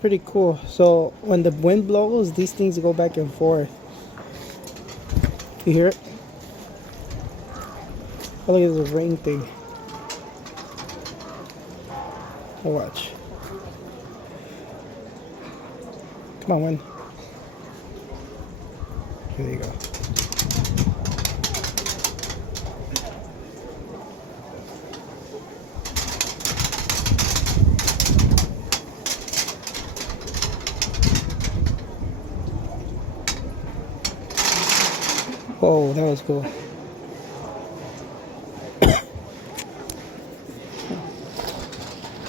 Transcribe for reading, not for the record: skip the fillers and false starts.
Pretty cool. So when the wind blows, these things go back and forth. You hear it? Oh, look at this ring thing. Watch. Come on, wind. Here you go. Whoa, that was cool.